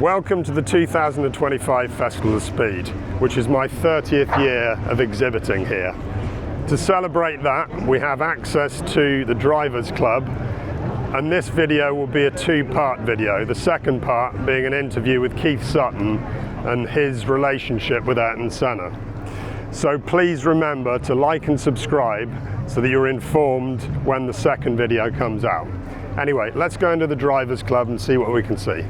Welcome to the 2025 Festival of Speed, which is my 30th year of exhibiting here. To celebrate that, we have access to the Drivers Club, and this video will be a two-part video, the second part being an interview with Keith Sutton and his relationship with Ayrton Senna. So please remember to like and subscribe so that you're informed when the second video comes out. Anyway, let's go into the Drivers Club and see what we can see.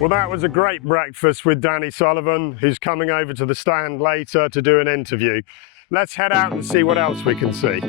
Well, that was a great breakfast with Danny Sullivan, who's coming over to the stand later to do an interview. Let's head out and see what else we can see.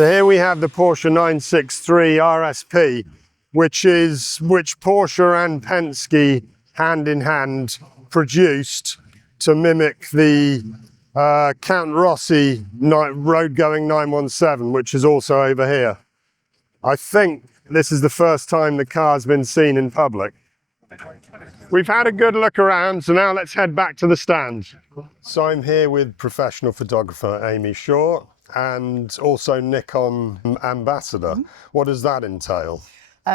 So here we have the Porsche 963 RSP, which Porsche and Penske hand in hand produced to mimic the Count Rossi road going 917, which is also over here. I think this is the first time the car's been seen in public. We've had a good look around, so now let's head back to the stand. So I'm here with professional photographer Amy Shaw and also Nikon Ambassador. What does that entail?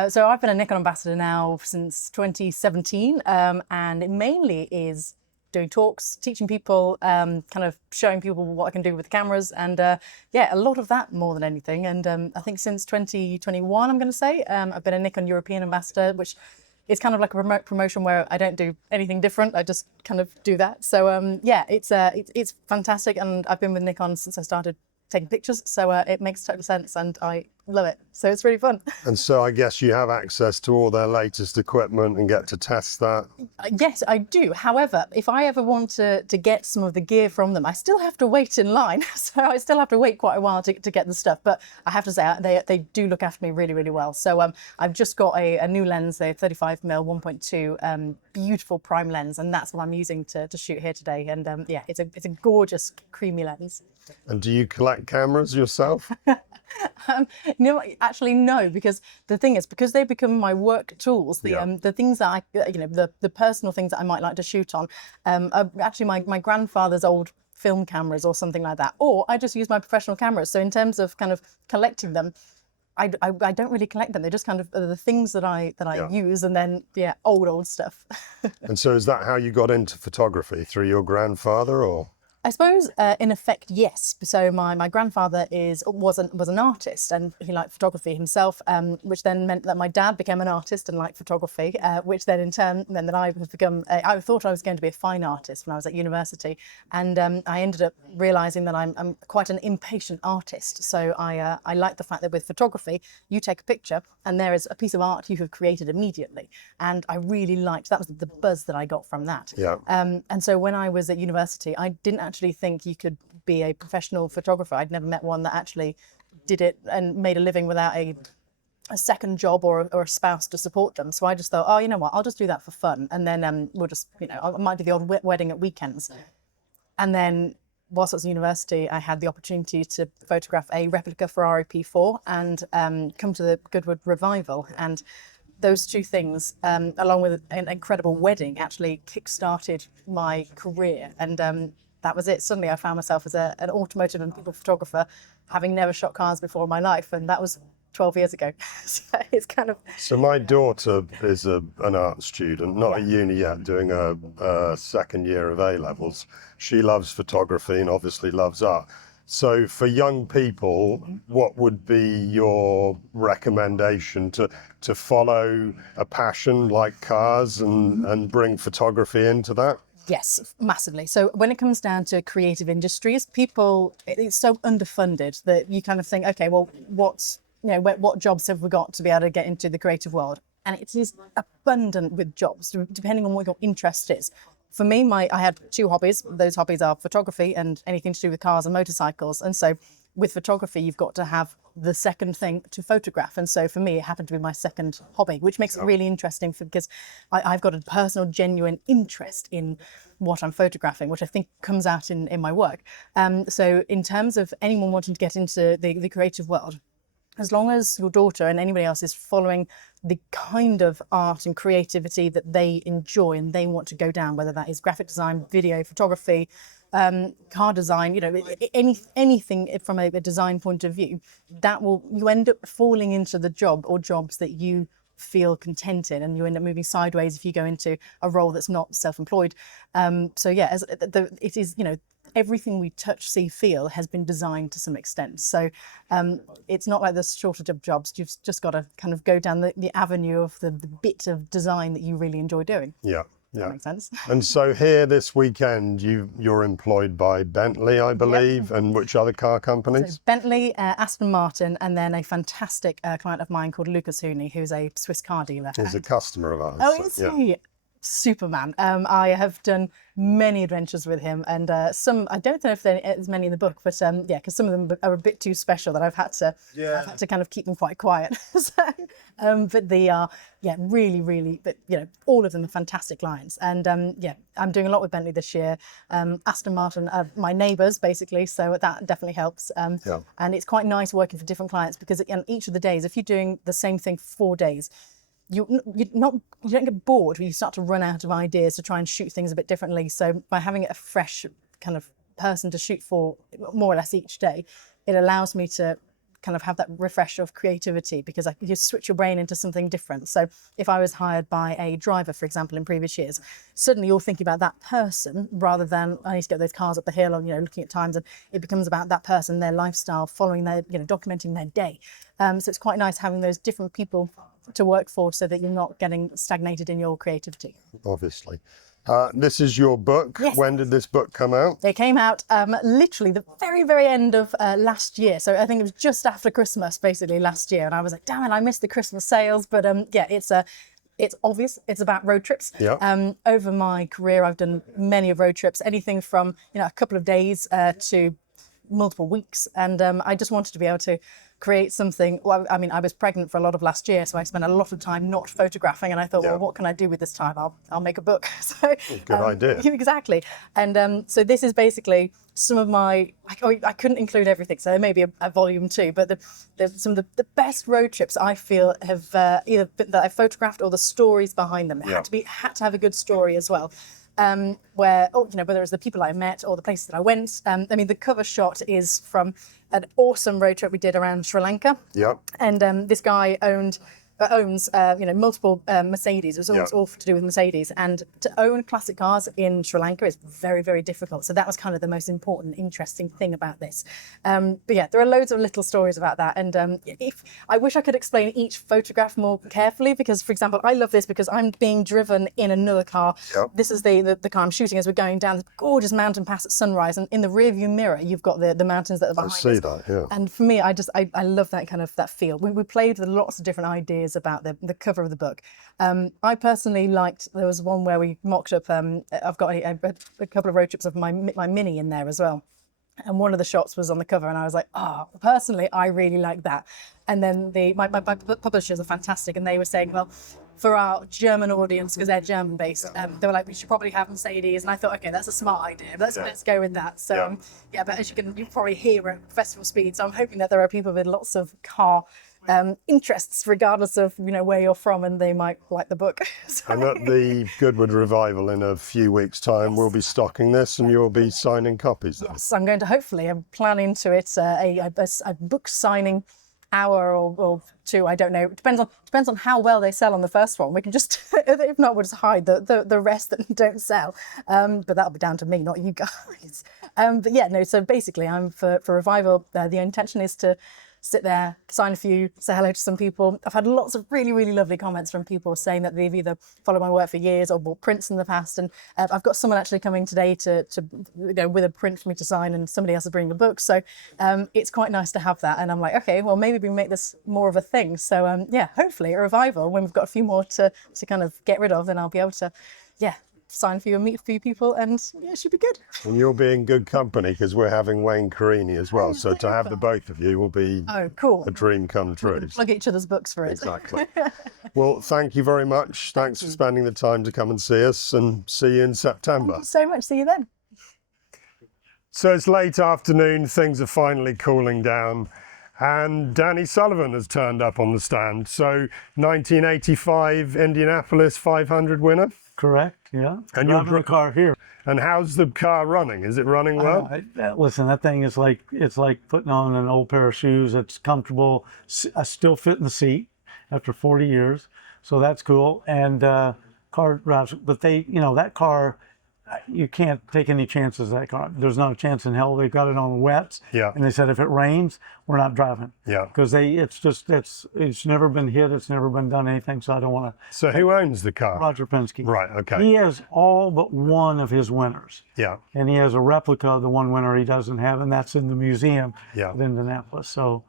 So I've been a Nikon Ambassador now since 2017, and it mainly is doing talks, teaching people, kind of showing people what I can do with cameras, and yeah, a lot of that more than anything. And I think since 2021, I'm going to say, I've been a Nikon European Ambassador, which is kind of like a remote promotion where I don't do anything different. I just kind of do that. So yeah, it's fantastic, and I've been with Nikon since I started taking pictures, so it makes total sense, and I love it. So it's really fun. And so I guess you have access to all their latest equipment and get to test that? Yes, I do. However, if I ever want to get some of the gear from them, I still have to wait in line. So I still have to wait quite a while to get the stuff. But I have to say, they do look after me really, really well. So I've just got a new lens, a 35mm 1.2, beautiful prime lens, and that's what I'm using to shoot here today. And yeah, it's a gorgeous creamy lens. And do you collect cameras yourself? No, actually no, because the thing is, because they become my work tools, the things that the personal things that I might like to shoot on, are actually my grandfather's old film cameras or something like that, or I just use my professional cameras. So in terms of kind of collecting them, I don't really collect them. They're just kind of the things that I use, and then old stuff. And so is that how you got into photography, through your grandfather, or? I suppose, in effect, yes. So my grandfather was an artist, and he liked photography himself, which then meant that my dad became an artist and liked photography, which then in turn meant that I have become. I thought I was going to be a fine artist when I was at university, and I ended up realising that I'm quite an impatient artist. So I like the fact that with photography, you take a picture and there is a piece of art you have created immediately, and I really liked that. Was the buzz that I got from that. Yeah. And so when I was at university, I didn't actually think you could be a professional photographer. I'd never met one that actually did it and made a living without a second job or a spouse to support them. So I just thought, oh, you know what, I'll just do that for fun, and then we'll just, I might do the odd wedding at weekends. And then whilst I was at university, I had the opportunity to photograph a replica Ferrari P4 and come to the Goodwood revival, and those two things, along with an incredible wedding, actually kick-started my career. And that was it. Suddenly I found myself as an automotive and people photographer, having never shot cars before in my life, and that was 12 years ago. So it's kind of... So my daughter is an art student, not at uni yet, doing a second year of A-levels. She loves photography and obviously loves art. So for young people, what would be your recommendation to follow a passion like cars and bring photography into that? Yes, massively. So when it comes down to creative industries, it's so underfunded that you kind of think, okay, well, what jobs have we got to be able to get into the creative world? And it is abundant with jobs, depending on what your interest is. For me, I had two hobbies. Those hobbies are photography and anything to do with cars and motorcycles. And so with photography, you've got to have the second thing to photograph. And so for me, it happened to be my second hobby, which makes it really interesting because I've got a personal, genuine interest in what I'm photographing, which I think comes out in my work. So in terms of anyone wanting to get into the creative world, as long as your daughter and anybody else is following the kind of art and creativity that they enjoy and they want to go down, whether that is graphic design, video, photography, car design, anything from a design point of view, you end up falling into the job or jobs that you feel content in, and you end up moving sideways if you go into a role that's not self-employed. So yeah, it is, everything we touch, see, feel has been designed to some extent. So it's not like there's shortage of jobs. You've just got to kind of go down the avenue of the bit of design that you really enjoy doing. Yeah. That makes sense. And so here this weekend, you're employed by Bentley, I believe, and which other car companies? So Bentley, Aston Martin, and then a fantastic client of mine called Lucas Hooney, who's a Swiss car dealer. He's a customer of ours. Oh, is he? Superman. I have done many adventures with him, and some, I don't know if there's many in the book, but yeah, because some of them are a bit too special that I've had to kind of keep them quite quiet. So, but they are, yeah, really, really, but you know, all of them are fantastic lines. And yeah, I'm doing a lot with Bentley this year. Aston Martin are my neighbours basically, so that definitely helps. And it's quite nice working for different clients because each of the days, if you're doing the same thing for 4 days, you don't get bored when you start to run out of ideas to try and shoot things a bit differently. So by having a fresh kind of person to shoot for more or less each day, it allows me to kind of have that refresh of creativity because you switch your brain into something different. So if I was hired by a driver, for example, in previous years, suddenly you're thinking about that person rather than I need to get those cars up the hill or, you know, looking at times, and it becomes about that person, their lifestyle, following their, you know, documenting their day. So it's quite nice having those different people to work for so that you're not getting stagnated in your creativity. Obviously. This is your book. Yes. When did this book come out? It came out literally the very, very end of last year. So I think it was just after Christmas, basically, last year. And I was like, damn it, I missed the Christmas sales. But yeah, it's obvious. It's about road trips. Yeah. Over my career, I've done many of road trips, anything from, you know, a couple of days to multiple weeks. And I just wanted to be able to create something. Well, I mean, I was pregnant for a lot of last year, so I spent a lot of time not photographing, and I thought, well, what can I do with this time? I'll make a book. So good idea. Exactly. And so this is basically some of my, I couldn't include everything, so there may be a volume 2, but some of the best road trips I feel have either been that I photographed or the stories behind them. It had to have a good story as well. Where, you know, whether it's the people I met or the places that I went. I mean, the cover shot is from an awesome road trip we did around Sri Lanka. Yep. And this guy owns you know, multiple Mercedes. It was all to do with Mercedes, and to own classic cars in Sri Lanka is very, very difficult. So that was kind of the most important, interesting thing about this. But yeah, there are loads of little stories about that. And if I wish I could explain each photograph more carefully, because, for example, I love this because I'm being driven in another car. Yep. This is the car I'm shooting as we're going down this gorgeous mountain pass at sunrise, and in the rearview mirror you've got the mountains that are behind us. I see that, yeah. And for me, I love that kind of that feel. We played with lots of different ideas about the cover of the book. I personally liked, there was one where we mocked up, I've got a couple of road trips of my Mini in there as well. And one of the shots was on the cover, and I was like, personally, I really like that. And then my publishers are fantastic, and they were saying, well, for our German audience, because they're German based, they were like, we should probably have Mercedes. And I thought, okay, that's a smart idea. Let's go with that. So yeah, but as you probably hear at festival speed, so I'm hoping that there are people with lots of car interests, regardless of, you know, where you're from, and they might like the book. So. And at the Goodwood revival in a few weeks' time, we'll be stocking this, and you'll be signing copies. Yes, I'm going to hopefully. I'm planning to it a book signing hour or 2. I don't know. It depends on how well they sell on the first one. We can just, if not, we'll just hide the rest that don't sell. But that'll be down to me, not you guys. But yeah, no. So basically, I'm for revival. The intention is to sit there, sign a few, say hello to some people. I've had lots of really, really lovely comments from people saying that they've either followed my work for years or bought prints in the past. And I've got someone actually coming today to you know, with a print for me to sign, and somebody else is bringing the book. So it's quite nice to have that. And I'm like, okay, well, maybe we make this more of a thing. So yeah, hopefully a revival, when we've got a few more to kind of get rid of, then I'll be able to, sign for you and meet a few people, and yeah, it should be good. And you'll be in good company because we're having Wayne Carini as well. So to have the both of you will be a dream come true. Plug each other's books for it. Exactly. Well, thank you very much. Thanks for spending the time to come and see us, and see you in September. Thank you so much. See you then. So it's late afternoon. Things are finally cooling down. And Danny Sullivan has turned up on the stand. So 1985 Indianapolis 500 winner. Correct, yeah. And you're driving the car here. And how's the car running? Is it running well? Listen, that thing is like, it's like putting on an old pair of shoes. It's comfortable. I still fit in the seat after 40 years. So that's cool. And car drives, but that car, you can't take any chances with that car. There's not a chance in hell. They've got it on wets. Yeah. And they said, if it rains, we're not driving. Yeah. Because it's never been hit. It's never been done anything. So I don't want to. So who owns the car? Roger Penske. Right. Okay. He has all but one of his winners. Yeah. And he has a replica of the one winner he doesn't have, and that's in the museum of Indianapolis. So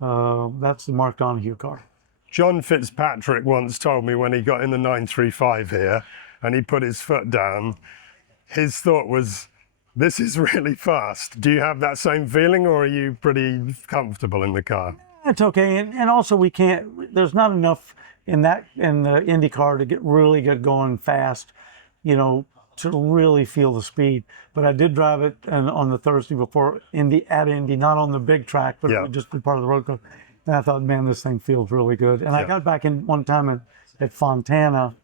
that's the Mark Donohue car. John Fitzpatrick once told me when he got in the 935 here and he put his foot down, his thought was, this is really fast. Do you have that same feeling, or are you pretty comfortable in the car? It's okay, and also we can't. There's not enough in the IndyCar to get really good going fast, you know, to really feel the speed. But I did drive it on the Thursday before Indy, not on the big track, but it would just be part of the road course. And I thought, man, this thing feels really good. And I got back in one time at Fontana,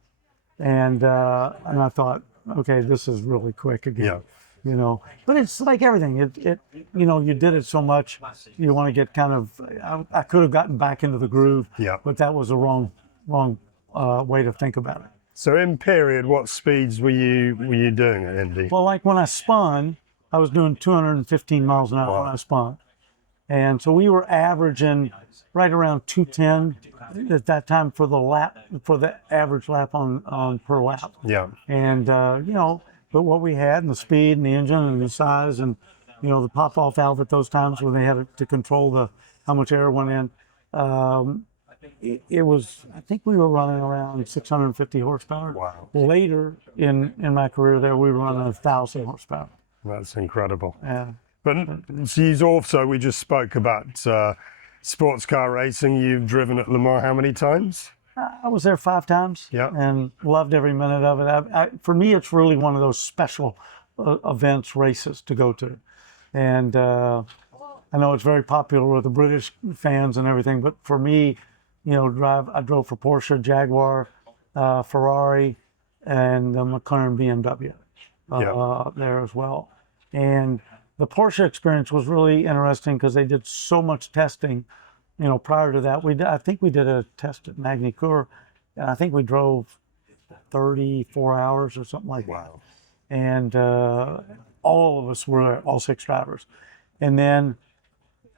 and I thought, okay, this is really quick again. Yeah. You know, but it's like everything. You know, you did it so much, you want to get kind of. I could have gotten back into the groove, but that was a wrong way to think about it. So in period, what speeds were you doing at Indy? Well, like when I spun, I was doing 215 miles an hour when I spun, and so we were averaging right around 210 at that time for the average lap on per lap. Yeah. And you know. But what we had, and the speed, and the engine, and the size, and you know the pop-off valve at those times when they had to control how much air went in, it was. I think we were running around 650 horsepower. Wow. Later in my career, there we were running 1,000 horsepower. That's incredible. Yeah. But we just spoke about sports car racing. You've driven at Le Mans how many times? I was there 5 times and loved every minute of it. For me, it's really one of those special events, races to go to. And I know it's very popular with the British fans and everything, but for me, you know, I drove for Porsche, Jaguar, Ferrari, and the McLaren BMW there as well. And the Porsche experience was really interesting because they did so much testing. You know, prior to that, I think we did a test at Magny-Cours, and I think we drove 34 hours or something like that. Wow. And all of us were there, all 6 drivers. And then,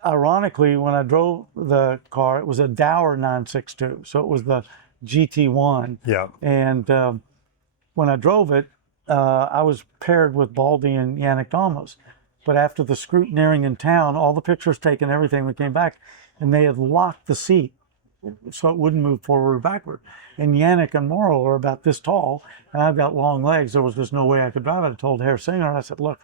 ironically, when I drove the car, it was a Dower 962, so it was the GT1. Yeah. And when I drove it, I was paired with Baldy and Yannick Dalmas. But after the scrutineering in town, all the pictures taken, everything, we came back, and they had locked the seat so it wouldn't move forward or backward. And Yannick and Morrow are about this tall, and I've got long legs. There was just no way I could drive it. I told Herr Singer, I said, look,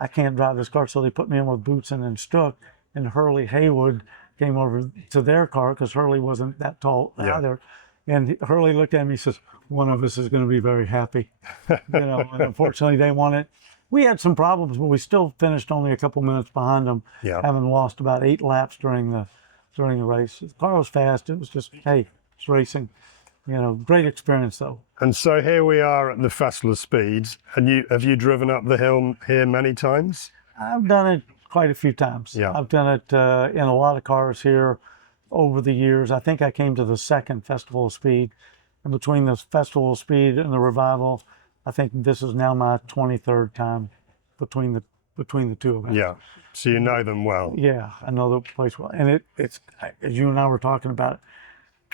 I can't drive this car. So they put me in with Boutsen and Stuck, and Hurley Haywood came over to their car because Hurley wasn't that tall either. And Hurley looked at me and says, one of us is going to be very happy. You know, and unfortunately they won it. We had some problems, but we still finished only a couple minutes behind them, having lost about 8 laps during the race. The car was fast. It was just, hey, it's racing. You know, great experience though. And so here we are at the Festival of Speeds, and have you driven up the hill here many times? I've done it quite a few times. Yeah. I've done it in a lot of cars here over the years. I think I came to the 2nd Festival of Speed, and between the Festival of Speed and the Revival, I think this is now my 23rd time between the 2 events. Yeah, so you know them well. Yeah, I know the place well. And it's, as you and I were talking about,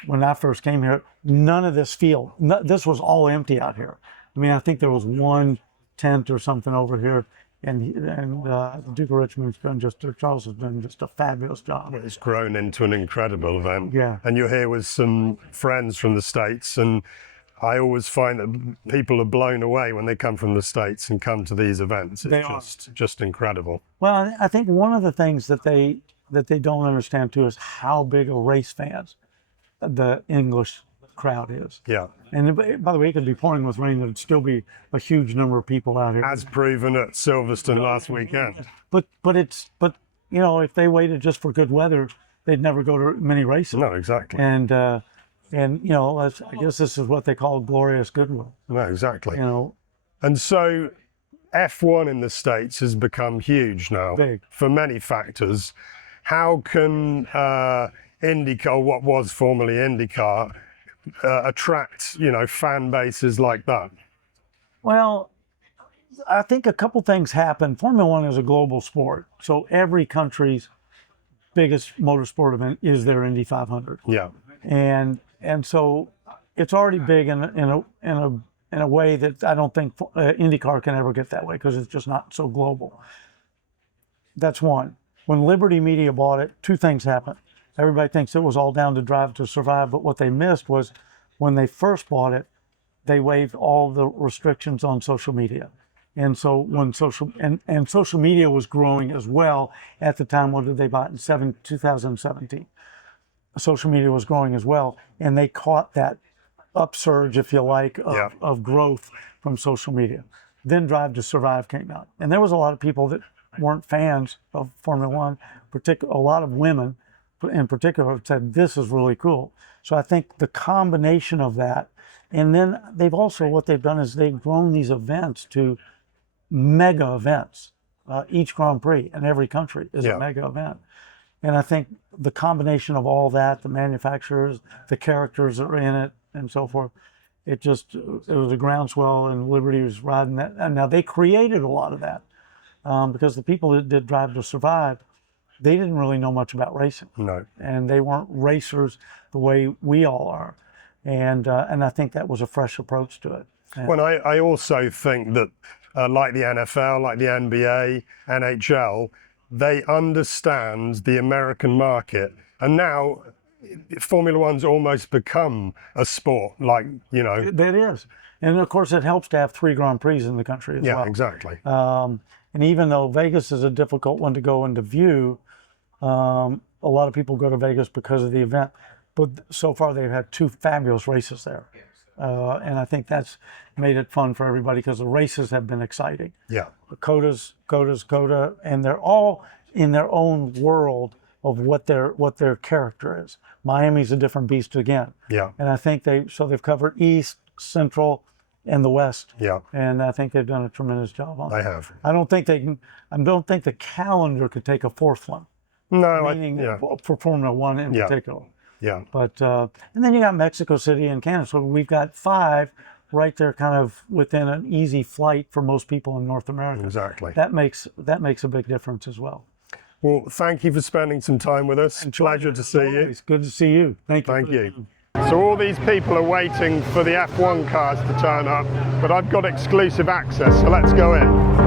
when I first came here, none of this field, this was all empty out here. I mean, I think there was 1 tent or something over here, and the Duke of Richmond's done Charles has done just a fabulous job. It's grown into an incredible event. Yeah. And you're here with some friends from the States, and I always find that people are blown away when they come from the States and come to these events. It's just incredible. Well, I think one of the things that they don't understand too is how big a race fans the English crowd is. Yeah. And by the way, it could be pouring with rain, there'd still be a huge number of people out here. As proven at Silverstone last weekend. But you know, if they waited just for good weather, they'd never go to many races. No, exactly. And you know, I guess this is what they call glorious Goodwood. No, exactly. You know, and so F1 in the States has become huge now. Big. For many factors. How can IndyCar, what was formerly IndyCar, attract, you know, fan bases like that? Well, I think a couple things happen. Formula One is a global sport, so every country's biggest motorsport event is their Indy 500. Yeah. And so it's already big in a way that I don't think IndyCar can ever get that way because it's just not so global. That's one. When Liberty Media bought it, 2 things happened. Everybody thinks it was all down to Drive to Survive, but what they missed was when they first bought it, they waived all the restrictions on social media. And so when social media was growing as well at the time, what did they buy in 2017? Social media was growing as well, and they caught that upsurge, if you like, of growth from social media. Then Drive to Survive came out, and there was a lot of people that weren't fans of Formula One. A lot of women, in particular, said this is really cool. So I think the combination of that, and then what they've done is they've grown these events to mega events. Each Grand Prix in every country is a mega event. And I think the combination of all that, the manufacturers, the characters that are in it, and so forth, it was a groundswell, and Liberty was riding that. And now they created a lot of that because the people that did Drive to Survive, they didn't really know much about racing. No. And they weren't racers the way we all are. And I think that was a fresh approach to it. Well, I also think that like the NFL, like the NBA, NHL, they understand the American market. And now Formula One's almost become a sport, like, you know. It is. And of course, it helps to have 3 Grand Prix in the country as well. Yeah, exactly. And even though Vegas is a difficult one to go into view, a lot of people go to Vegas because of the event. But so far, they've had 2 fabulous races there. And I think that's made it fun for everybody because the races have been exciting. Yeah. Coda's Coda, and they're all in their own world of what their character is. Miami's a different beast again. Yeah. And I think they've covered East, Central, and the West. Yeah. And I think they've done a tremendous job on it. They have. I don't think the calendar could take a 4th one. No, for Formula One in particular. Yeah. But and then you got Mexico City and Canada. So we've got 5 right there, kind of within an easy flight for most people in North America. Exactly. That makes a big difference as well. Well, thank you for spending some time with us. Pleasure to see you. It's good to see you. Thank you. Thank you. So all these people are waiting for the F1 cars to turn up, but I've got exclusive access, so let's go in.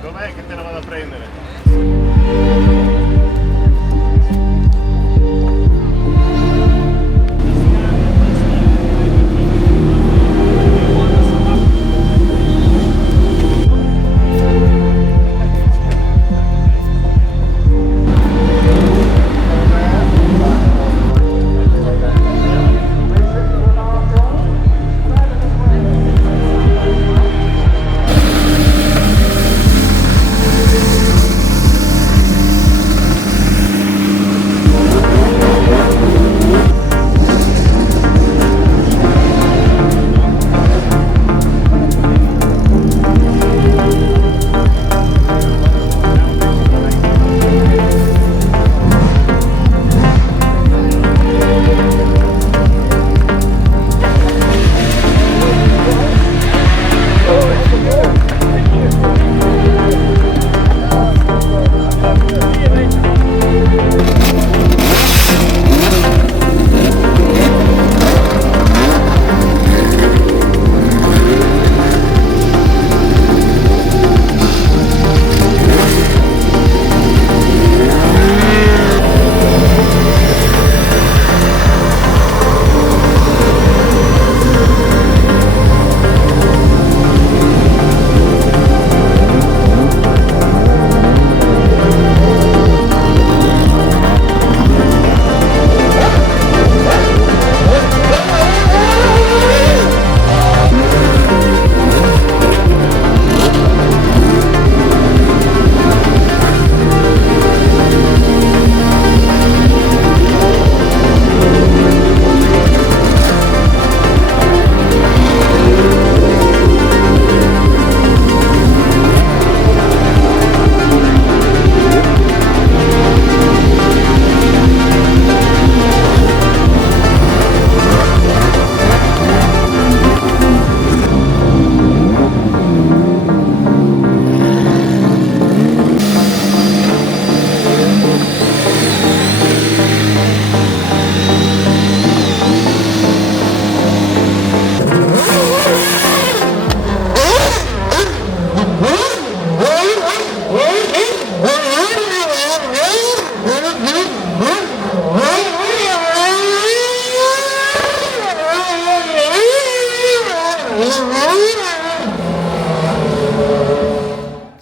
Dov'è che te la vado a prendere?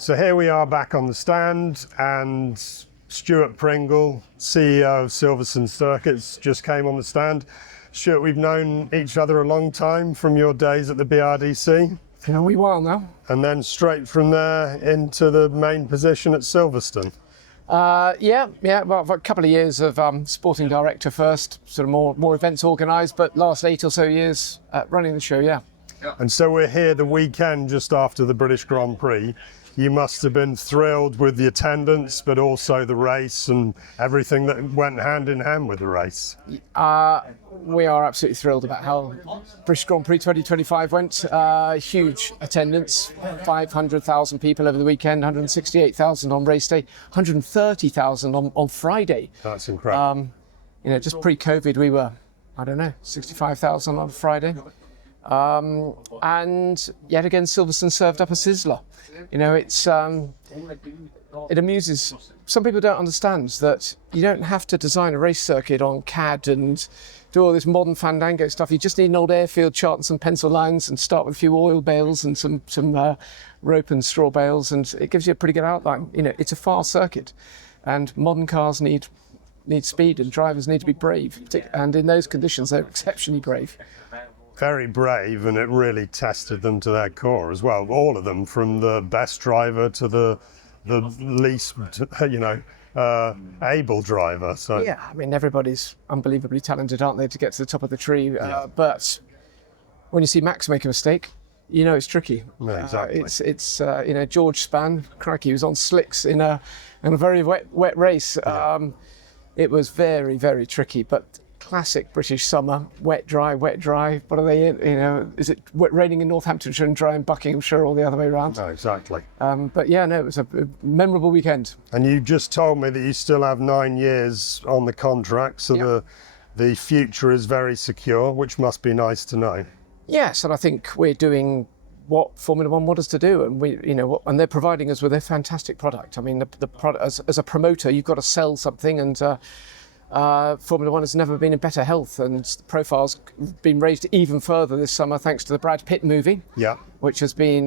So here we are back on the stand, and Stuart Pringle, CEO of Silverstone Circuits, just came on the stand. Stuart, we've known each other a long time from your days at the BRDC. A wee while now. And then straight from there into the main position at Silverstone. Yeah. Well, I've got a couple of years of sporting director first, sort of more events organised, but last 8 or so years running the show, yeah. And so we're here the weekend just after the British Grand Prix. You must have been thrilled with the attendance, but also the race and everything that went hand in hand with the race. We are absolutely thrilled about how British Grand Prix 2025 went. Huge attendance, 500,000 people over the weekend, 168,000 on race day, 130,000 on Friday. That's incredible. Just pre-COVID, we were, 65,000 on Friday. And yet again, Silverstone served up a sizzler. It amuses. Some people don't understand that you don't have to design a race circuit on CAD and do all this modern fandango stuff. You just need an old airfield chart and some pencil lines and start with a few oil bales and some rope and straw bales, and it gives you a pretty good outline. It's a fast circuit, and modern cars need speed, and drivers need to be brave. And in those conditions, they're exceptionally brave. Very brave, and it really tested them to their core as well. All of them, from the best driver to the least, able driver. So yeah, everybody's unbelievably talented, aren't they, to get to the top of the tree? Yeah. But when you see Max make a mistake, it's tricky. Yeah, exactly. It's George Span, crikey, he was on slicks in a very wet race. Yeah. It was very, very tricky, but. Classic British summer, wet, dry. What are they in? Is it raining in Northamptonshire and dry in Buckinghamshire, or the other way around? No, exactly. But yeah, no, it was a memorable weekend. And you just told me that you still have 9 years on the contract, so yep. the future is very secure, which must be nice to know. Yes, and I think we're doing what Formula One want us to do, and and they're providing us with a fantastic product. The product as a promoter, you've got to sell something, and. Formula One has never been in better health, and the profile's been raised even further this summer thanks to the Brad Pitt movie, which has been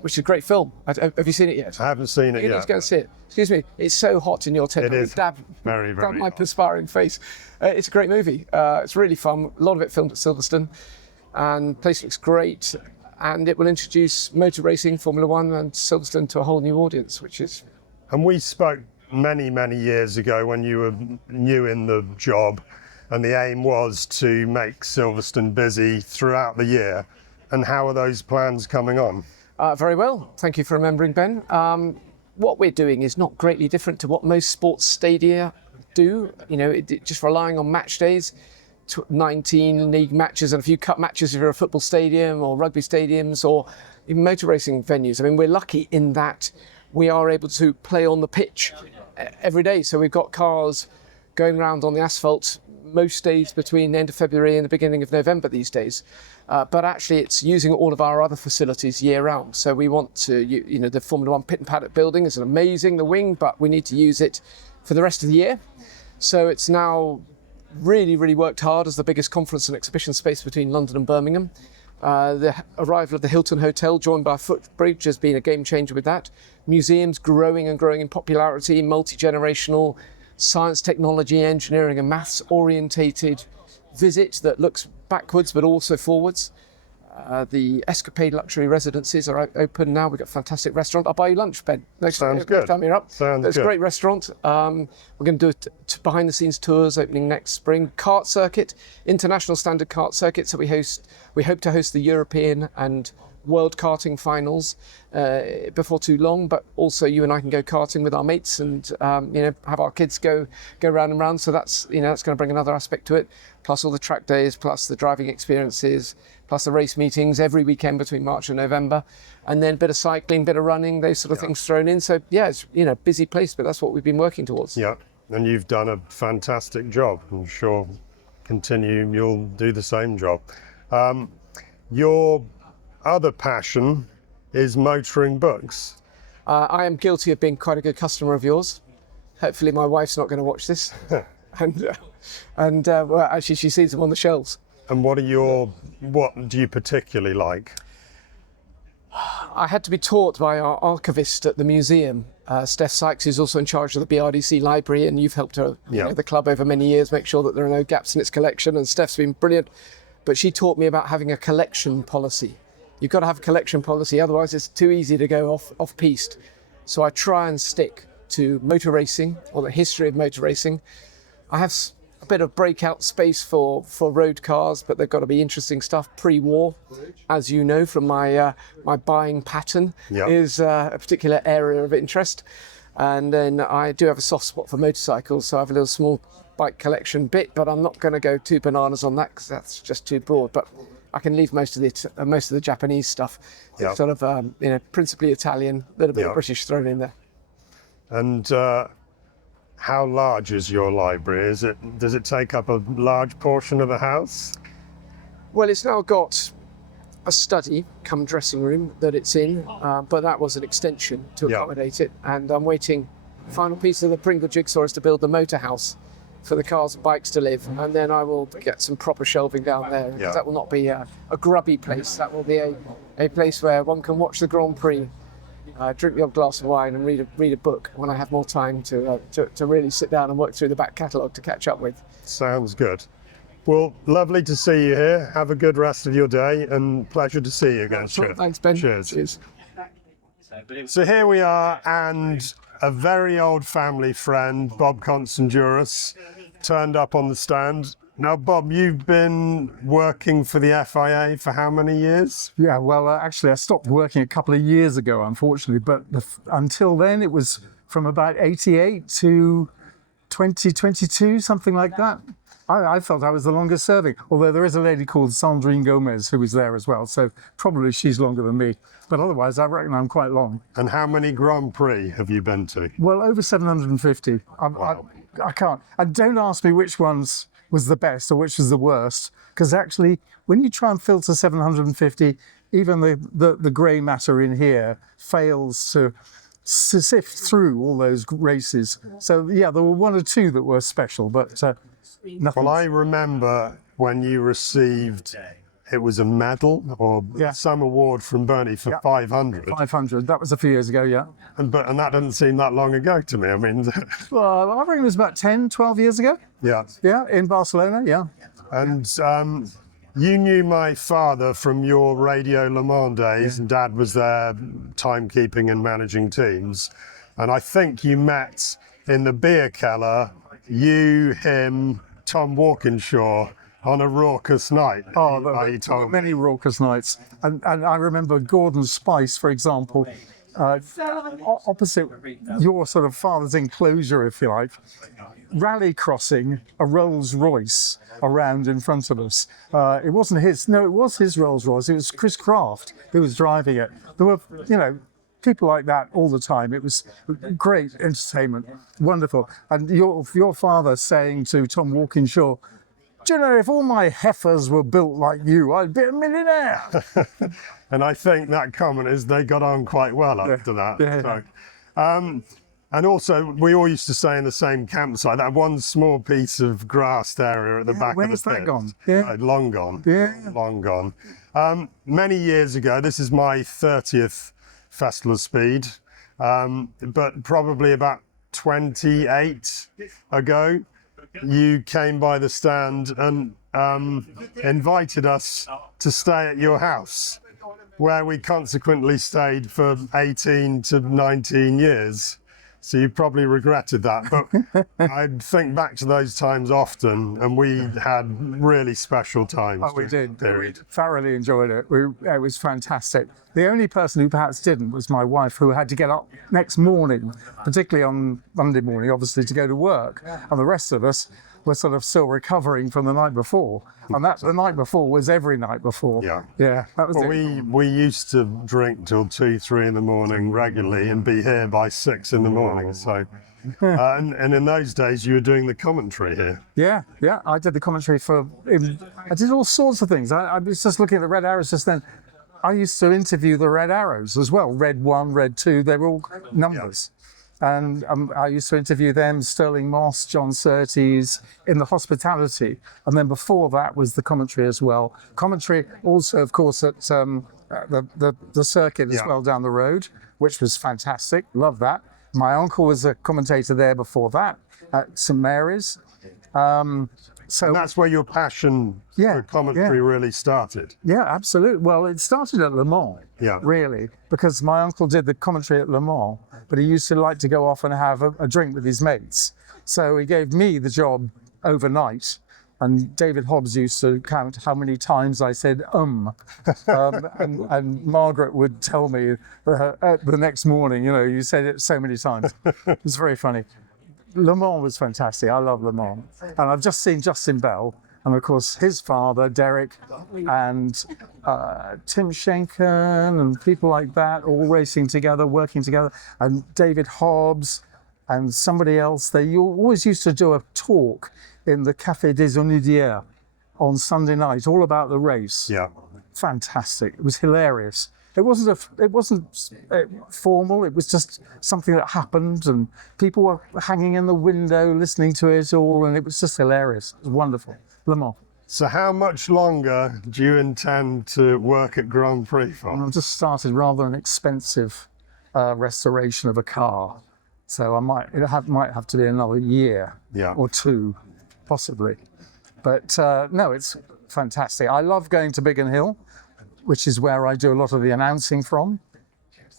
which is a great film. Have you seen it yet? I haven't seen it yet. You need to go and see it. Excuse me, it's so hot in your tent. It is dab very, very my hot. perspiring face. It's a great movie. It's really fun. A lot of it filmed at Silverstone, and the place looks great. And it will introduce motor racing, Formula One, and Silverstone to a whole new audience, which is. And we spoke many years ago when you were new in the job, and the aim was to make Silverstone busy throughout the year. And how are those plans coming on? Very well, thank you for remembering, Ben. What we're doing is not greatly different to what most sports stadia do. Just relying on match days, 19 league matches and a few cup matches if you're a football stadium or rugby stadiums or even motor racing venues. We're lucky in that we are able to play on the pitch every day. So we've got cars going around on the asphalt most days between the end of February and the beginning of November these days. But actually it's using all of our other facilities year round. So we want to, the Formula One Pit and Paddock building is amazing, the wing, but we need to use it for the rest of the year. So it's now really worked hard as the biggest conference and exhibition space between London and Birmingham. The arrival of the Hilton Hotel, joined by a footbridge, has been a game changer with that. Museums growing in popularity, multi-generational, science, technology, engineering and maths orientated visit that looks backwards but also forwards. The Escapade luxury residences are open now. We've got a fantastic restaurant. I'll buy you lunch, Ben. Next time you're up. It's a great restaurant. We're going to do behind the scenes tours opening next spring. Kart circuit, international standard kart circuit. So we hope to host the European and World karting finals before too long, but also you and I can go karting with our mates and have our kids go round and round. So that's that's going to bring another aspect to it. Plus all the track days, plus the driving experiences, plus the race meetings every weekend between March and November, and then a bit of cycling, bit of running, those sort of things thrown in. So yeah, it's busy place, but that's what we've been working towards. Yeah, and you've done a fantastic job. I'm sure you'll do the same job. Your other passion is motoring books. I am guilty of being quite a good customer of yours. Hopefully my wife's not going to watch this. and well, actually she sees them on the shelves. And what do you particularly like? I had to be taught by our archivist at the museum, Steph Sykes, who's also in charge of the BRDC library, and you've helped her, the club over many years, make sure that there are no gaps in its collection, and Steph's been brilliant. But she taught me about having a collection policy. You've got to have a collection policy, otherwise it's too easy to go off-piste. So I try and stick to motor racing, or the history of motor racing. I have a bit of breakout space for road cars, but they've got to be interesting stuff. Pre-war, as you know from my my buying pattern, is a particular area of interest. And then I do have a soft spot for motorcycles, so I have a little small bike collection bit, but I'm not going to go too bananas on that because that's just too broad. But I can leave most of the Japanese stuff. It's sort of principally Italian, a little bit of British thrown in there. And how large is your library? Does it take up a large portion of the house? Well, it's now got a study come dressing room that it's in, but that was an extension to accommodate it. And I'm waiting. Final piece of the Pringle jigsaw is to build the motor house for the cars and bikes to live, and then I will get some proper shelving down there. That will not be a grubby place. That will be a place where one can watch the Grand Prix, drink the odd glass of wine, and read a book when I have more time to really sit down and work through the back catalogue to catch up with. Sounds good. Well, lovely to see you here. Have a good rest of your day, and pleasure to see you again. Sure. Thanks, Ben. Cheers. So here we are, and a very old family friend, Bob Constanduros, turned up on the stand. Now, Bob, you've been working for the FIA for how many years? Yeah, well, actually, I stopped working a couple of years ago, unfortunately, but until then, it was from about 88 to 2022, something like that. I felt I was the longest serving, although there is a lady called Sandrine Gomez who was there as well, so probably she's longer than me. But otherwise, I reckon I'm quite long. And how many Grand Prix have you been to? Well, over 750. Wow. I can't. And don't ask me which ones was the best or which was the worst, because actually, when you try and filter 750, even the grey matter in here fails to sift through all those races. So, yeah, there were one or two that were special, but nothing. Well, I remember when you received, it was a medal or some award from Bernie for 500. 500, that was a few years ago, yeah. And that doesn't seem that long ago to me. I mean, well, I reckon it was about 10, 12 years ago. Yeah. Yeah, in Barcelona, yeah. And you knew my father from your Radio Le Mans days, and Dad was there timekeeping and managing teams. And I think you met in the beer cellar, you, him, Tom Walkinshaw, on a raucous night. Oh, there were many raucous nights. And I remember Gordon Spice, for example, opposite your sort of father's enclosure, if you like, rally crossing a Rolls Royce around in front of us. It wasn't his, no, it was his Rolls Royce. It was Chris Craft who was driving it. There were, people like that all the time. It was great entertainment, wonderful. And your father saying to Tom Walkinshaw, do you know, if all my heifers were built like you, I'd be a millionaire. And I think that comment is they got on quite well after that. Yeah. So, and also, we all used to stay in the same campsite. That one small piece of grassed area at the back of the pit. Where's that gone? Yeah. Long gone. Yeah. Long gone. Many years ago, this is my 30th Festival of Speed, but probably about 28 ago, you came by the stand and invited us to stay at your house, where we consequently stayed for 18 to 19 years. So you probably regretted that, but I think back to those times often, and we had really special times. Oh, we did. Period. Thoroughly enjoyed it. It was fantastic. The only person who perhaps didn't was my wife, who had to get up next morning, particularly on Monday morning, obviously, to go to work. And the rest of us were sort of still recovering from the night before. And the night before was every night before. Yeah. Yeah, that was it. We used to drink till 2, 3 in the morning regularly and be here by 6 in the morning. So, and in those days, you were doing the commentary here. Yeah. I did the commentary I did all sorts of things. I was just looking at the Red Arrows just then. I used to interview the Red Arrows as well. Red 1, Red 2, they were all numbers. And I used to interview them, Sterling Moss, John Surtees, in the hospitality. And then before that was the commentary as well. Commentary also, of course, at the circuit as well down the road, which was fantastic. Love that. My uncle was a commentator there before that at St Mary's. So And that's where your passion for commentary really started. Yeah, absolutely. Well, it started at Le Mans, really, because my uncle did the commentary at Le Mans, but he used to like to go off and have a drink with his mates. So he gave me the job overnight, and David Hobbs used to count how many times I said and Margaret would tell me the next morning, you know, you said it so many times. It was very funny. Le Mans was fantastic. I love Le Mans. And I've just seen Justin Bell, and of course his father, Derek, and Tim Schenken, and people like that, all racing together, working together, and David Hobbs, and somebody else. They always used to do a talk in the Café des Onnidières on Sunday night, all about the race. Yeah. Fantastic. It was hilarious. It wasn't formal. It was just something that happened, and people were hanging in the window listening to it all, and it was just hilarious. It was wonderful. Le Mans. So how much longer do you intend to work at Grand Prix for? I've just started rather an expensive restoration of a car, so might have to be another year or two, possibly. But no, it's fantastic. I love going to Biggin Hill, which is where I do a lot of the announcing from,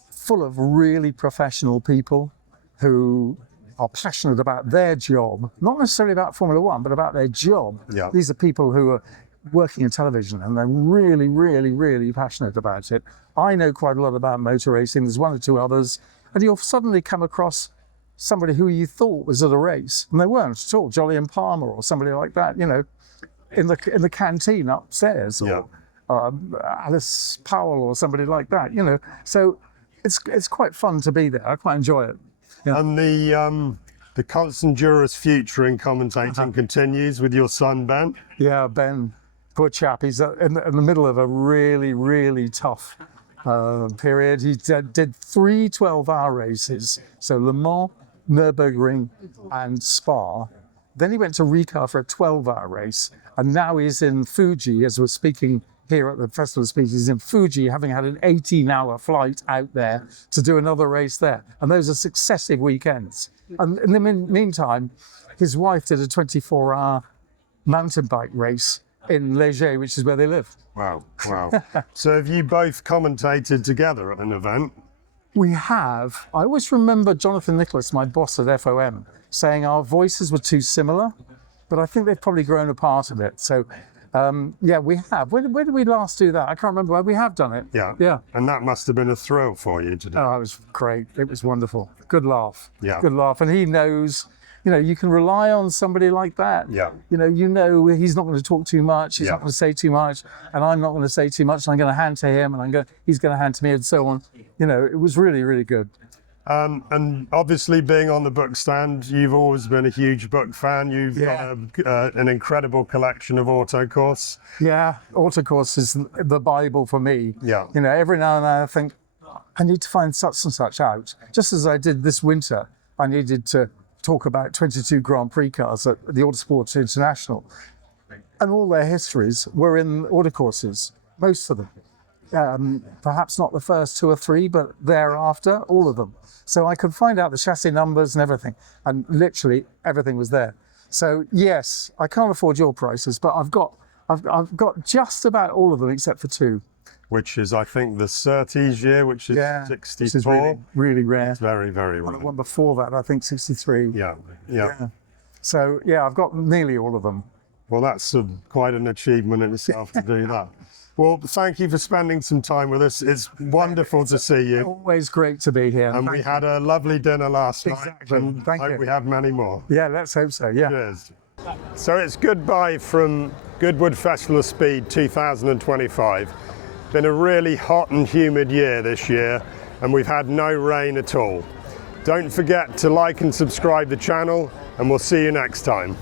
full of really professional people who are passionate about their job, not necessarily about Formula One, but about their job. Yeah. These are people who are working in television, and they're really, really, really passionate about it. I know quite a lot about motor racing. There's one or two others, and you'll suddenly come across somebody who you thought was at a race, and they weren't at all. Jolyon Palmer or somebody like that, you know, in the canteen upstairs, or Alice Powell or somebody like that, you know. So it's quite fun to be there. I quite enjoy it. Yeah. And the Constanduros future in commentating continues with your son Ben. Yeah, Ben, poor chap. He's in the middle of a really, really tough period. He did 3 12-hour races, so Le Mans, Nürburgring, and Spa. Then he went to Ricard for a 12-hour race, and now he's in Fuji as we're speaking. Here at the Festival of Speed, he's in Fuji, having had an 18-hour flight out there to do another race there. And those are successive weekends. And in the meantime, his wife did a 24-hour mountain bike race in Léger, which is where they live. Wow, wow. So have you both commentated together at an event? We have. I always remember Jonathan Nicholas, my boss at FOM, saying our voices were too similar, but I think they've probably grown apart a bit. So yeah, we have. Where did we last do that? I can't remember. We have done it. Yeah. Yeah. And that must have been a thrill for you to do. Oh, it was great. It was wonderful. Good laugh. Yeah. Good laugh. And he knows, you know, you can rely on somebody like that. Yeah. You know he's not going to talk too much. He's not going to say too much, and I'm not going to say too much. And I'm going to hand to him, and he's going to hand to me, and so on. You know, it was really, really good. And obviously, being on the book stand, you've always been a huge book fan. You've got an incredible collection of autocourse. Yeah, autocourse is the Bible for me. Yeah. You know, every now and then I think, I need to find such and such out. Just as I did this winter, I needed to talk about 22 Grand Prix cars at the Autosport International. And all their histories were in autocourses, most of them. Perhaps not the first 2 or 3, but thereafter, all of them. So I could find out the chassis numbers and everything, and literally everything was there. So yes, I can't afford your prices, but I've got just about all of them except for 2. Which is, I think, the Surtees year, which is 64. Which is really, really rare. It's very, very rare. One before that, I think 63. Yeah. So yeah, I've got nearly all of them. Well, that's quite an achievement in itself to do that. Well, thank you for spending some time with us. It's wonderful to see you. Always great to be here. And we had a lovely dinner last night. Exactly. And Thank hope you. we have many more. Yeah, let's hope so. Yeah. Cheers. So it's goodbye from Goodwood Festival of Speed 2025. Been a really hot and humid year this year, and we've had no rain at all. Don't forget to like and subscribe the channel, and we'll see you next time.